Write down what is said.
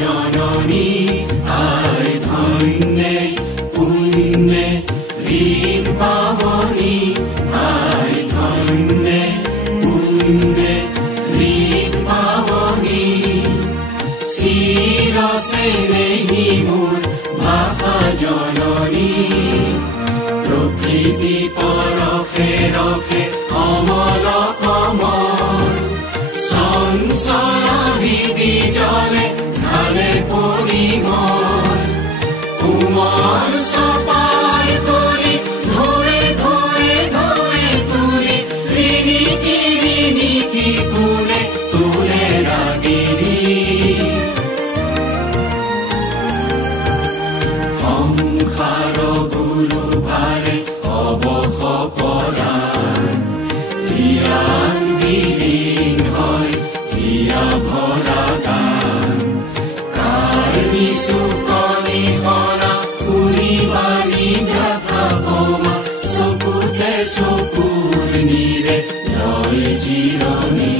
জননী আয় ধন্যে পুণ্যে ঋণ পাবনী আয় ধন্যে পুণ্যে ঋণ পাবনী শিরসে নেহি মোর ভাষা জননী প্রকৃতি পরখে রখে অমল কমল সংসার হৃদি জলে ঢালে পরিমল কুমল সপার করি ধরে ধরে ধরে তুলে ঋণিকি কুলে তুলে রাগিনী সংসার গুরু ভারে অবশ পরাণ জ্ঞান বিলীন হয় হিয়া ভরা গান কার্বি সুকনি হনা পুরি বাণী ব্যথা বোমা চকুতে চকুৰ নীৰে জয় চিৰণী